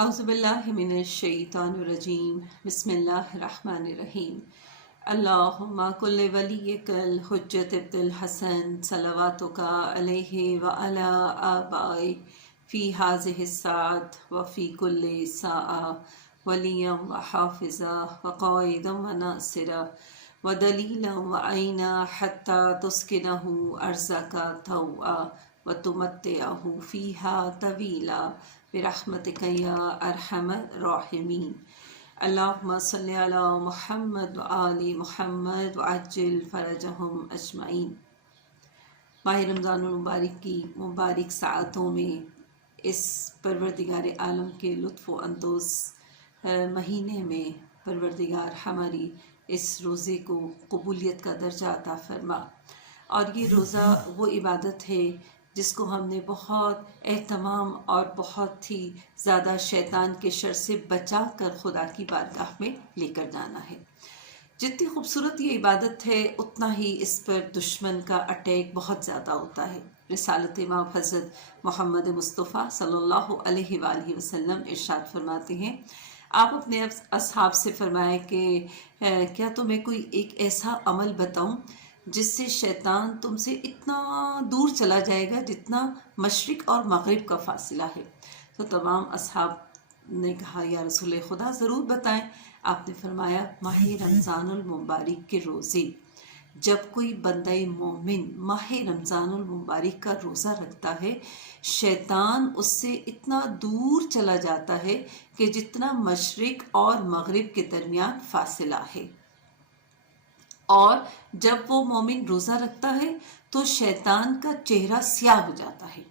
औज़ुबिल्लाहिमिनश्शैतानिर्रजीम बिस्मिल्लाहिर्रहमानिर्रहीम। अल्लाहुम्मा कुल्लि वलिय्यिकल हुज्जत इब्नुल हसन सलवातुका अलैहि व अला आबाई फ़ी हाज़िहि साअत व फ़ी कुल्लि साअ वलिय्यम व हाफ़िज़ा व क़ाइदम व नासिरा व दलीला व ऐना हत्ता तुस्किनहु अर्ज़का तौआ व तुमत्तिअहु फ़ीहा तवीला बिरहमतिक या अरहमर राहिमीन। अल्लाहुम्मा सल्लि अला मुहम्मद व आलि मुहम्मद व अज्जिल फरजहुम अजमईन। माह रमज़ान मुबारक की मुबारक साअतों में इस परवरदिगार आलम के लुत्फ़ व अंदोज़ महीने में परवरदिगार हमारी इस रोज़े को कबूलियत का दर्जा अता फरमा। और ये रोज़ा वो इबादत है जिसको हमने बहुत एहतमाम और बहुत ही ज़्यादा शैतान के शर से बचा कर खुदा की बारगाह में लेकर जाना है। जितनी खूबसूरत ये इबादत है उतना ही इस पर दुश्मन का अटैक बहुत ज़्यादा होता है। रिसालत इमाम हज़रत मोहम्मद मुस्तफ़ा सल्लल्लाहु अलैहि वसल्लम इरशाद फरमाते हैं, आप अपने असहाब से फरमाएं कि क्या तुम्हें कोई एक ऐसा अमल बताऊं जिससे शैतान तुमसे इतना दूर चला जाएगा जितना मशरिक़ और मग़रिब का फ़ासिला है। तो तमाम असहाब ने कहा, या रसूल खुदा ज़रूर बताएं। आपने फरमाया, माह रमज़ानुल मुबारक के रोज़े जब कोई बंदा मोमिन माह रमज़ानुल मुबारक का रोज़ा रखता है, शैतान उससे इतना दूर चला जाता है कि जितना मशरिक़ और मग़रिब के दरमियान फ़ासिला है। और जब वो मोमिन रोज़ा रखता है तो शैतान का चेहरा स्याह हो जाता है,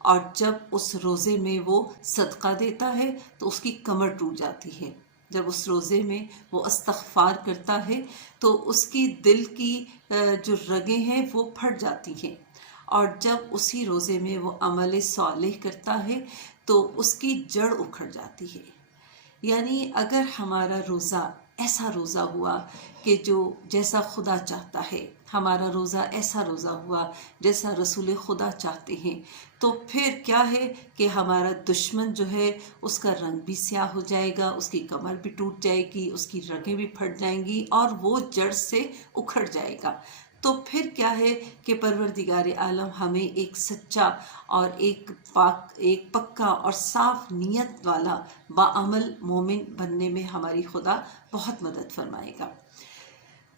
और जब उस रोज़े में वो सदका देता है तो उसकी कमर टूट जाती है। जब उस रोज़े में वो इस्तग़फ़ार करता है तो उसकी दिल की जो रगें हैं वो फट जाती हैं, और जब उसी रोज़े में वो अमल सालेह करता है तो उसकी जड़ उखड़ जाती है। यानी अगर हमारा रोज़ा ऐसा रोज़ा हुआ कि जो जैसा खुदा चाहता है, हमारा रोज़ा ऐसा रोज़ा हुआ जैसा रसूल खुदा चाहते हैं, तो फिर क्या है कि हमारा दुश्मन जो है उसका रंग भी स्याह हो जाएगा, उसकी कमर भी टूट जाएगी, उसकी रगें भी फट जाएंगी और वो जड़ से उखड़ जाएगा। तो फिर क्या है कि परवरदिगार आलम हमें एक सच्चा और एक पक्का और साफ नियत वाला बाअमल मोमिन बनने में हमारी खुदा बहुत मदद फरमाएगा।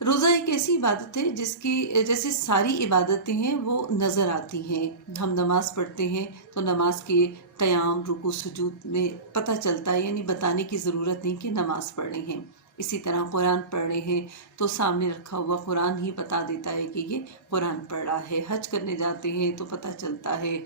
रोज़ा एक ऐसी इबादत है जिसकी जैसे सारी इबादतें हैं वो नज़र आती हैं। हम नमाज़ पढ़ते हैं तो नमाज के क़याम रुकू सुजूद में पता चलता है, यानी बताने की ज़रूरत नहीं कि नमाज़ पढ़ रहे हैं। इसी तरह कुरान पढ़ रहे हैं तो सामने रखा हुआ कुरान ही बता देता है कि ये कुरान पढ़ रहा है। हज करने जाते हैं तो पता चलता है,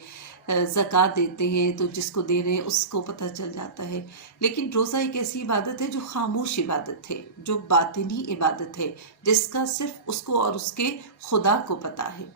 ज़कात देते हैं तो जिसको दे रहे हैं उसको पता चल जाता है। लेकिन रोज़ा एक ऐसी इबादत है जो खामोश इबादत है, जो बातिनी इबादत है, जिसका सिर्फ उसको और उसके खुदा को पता है,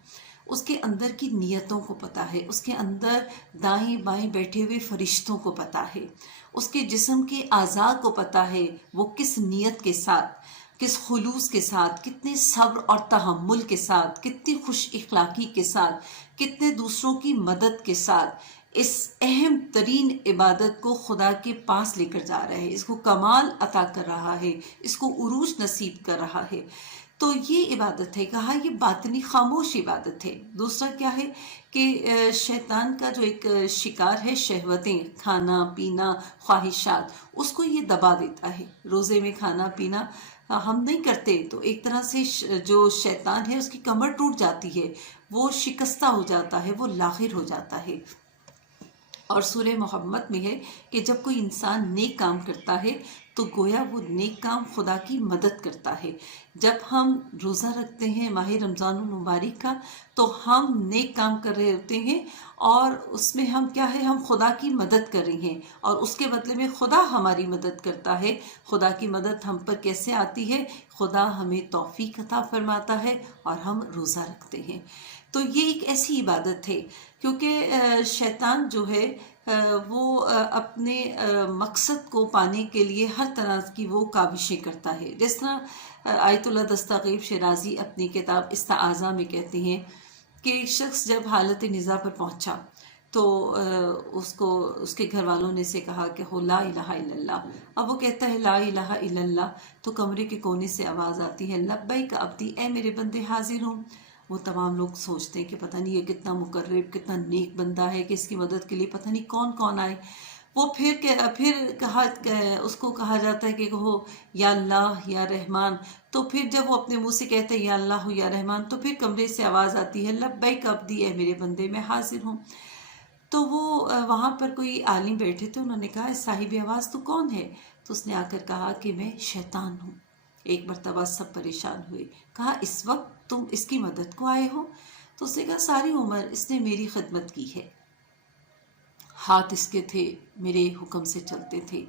उसके अंदर की नियतों को पता है, उसके अंदर दाएं बाएं बैठे हुए फरिश्तों को पता है, उसके जिस्म के आज़ा को पता है वो किस नियत के साथ, किस खुलूस के साथ, कितने सब्र और तहम्मुल के साथ, कितनी खुश इखलाकी के साथ, कितने दूसरों की मदद के साथ इस अहम तरीन इबादत को खुदा के पास लेकर जा रहा है, इसको कमाल अता कर रहा है, इसको उरूज नसीब कर रहा है। तो ये इबादत है, कहा ये बातनी खामोश इबादत है। दूसरा क्या है कि शैतान का जो एक शिकार है शहवतें, खाना पीना, ख्वाहिशात, उसको ये दबा देता है। रोज़े में खाना पीना हम नहीं करते तो एक तरह से जो शैतान है उसकी कमर टूट जाती है, वो शिकस्ता हो जाता है, वो लाहिर हो जाता है। और सूरह मोहम्मद में है कि जब कोई इंसान नेक काम करता है तो गोया वो नेक काम खुदा की मदद करता है। जब हम रोज़ा रखते हैं माह रमज़ान मुबारक का तो हम नेक काम कर रहे होते हैं, और उसमें हम क्या है, हम खुदा की मदद कर रहे हैं, और उसके बदले में खुदा हमारी मदद करता है। खुदा की मदद हम पर कैसे आती है, खुदा हमें तौफीक अता फरमाता है और हम रोज़ा रखते हैं। तो ये एक ऐसी इबादत है क्योंकि शैतान जो है वो अपने मकसद को पाने के लिए हर तरह की वो काविशें करता है। जिस तरह आयतुल्लाह दस्तगीब शिराज़ी अपनी किताब इस्ताआज़ा में कहते हैं कि एक शख्स जब हालत निज़ा पर पहुंचा تو اس کے گھر والوں نے سے کہا کہ ہو لا الہ الا اللہ. اب وہ کہتا ہے لا الہ الا اللہ، تو کمرے کے کونے سے آواز آتی ہے لبیک عبدی، اے میرے بندے حاضر ہوں. وہ تمام لوگ سوچتے ہیں کہ پتہ نہیں یہ کتنا مقرب، کتنا نیک بندہ ہے کہ اس کی مدد کے لیے پتہ نہیں کون کون آئے. وہ پھر اس کو کہا جاتا ہے کہ کہو یا اللہ یا رحمان. تو پھر جب وہ اپنے منہ سے کہتے ہیں یا اللہ یا رحمان، تو پھر کمرے سے آواز آتی ہے لبیک عبدی، اے میرے بندے میں حاضر ہوں. تو وہ وہاں پر کوئی عالم بیٹھے تھے، انہوں نے کہا صاحب آواز تو کون ہے؟ تو اس نے آ کر کہا کہ میں شیطان ہوں. ایک مرتبہ سب پریشان ہوئے، کہا اس وقت تم اس کی مدد کو آئے ہو؟ تو اس نے کہا ساری عمر اس نے میری خدمت کی ہے، ہاتھ اس کے تھے میرے حکم سے چلتے تھے،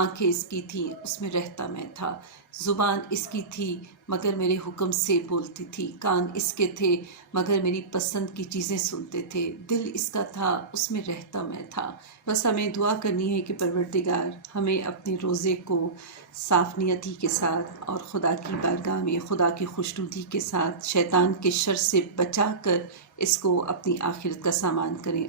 آنکھیں اس کی تھیں اس میں رہتا میں تھا، زبان اس کی تھی مگر میرے حکم سے بولتی تھی، کان اس کے تھے مگر میری پسند کی چیزیں سنتے تھے، دل اس کا تھا اس میں رہتا میں تھا. بس ہمیں دعا کرنی ہے کہ پروردگار ہمیں اپنے روزے کو صاف نیتی کے ساتھ اور خدا کی بارگاہ میں خدا کی خوشنودی کے ساتھ شیطان کے شر سے بچا کر اس کو اپنی آخرت کا سامان کریں.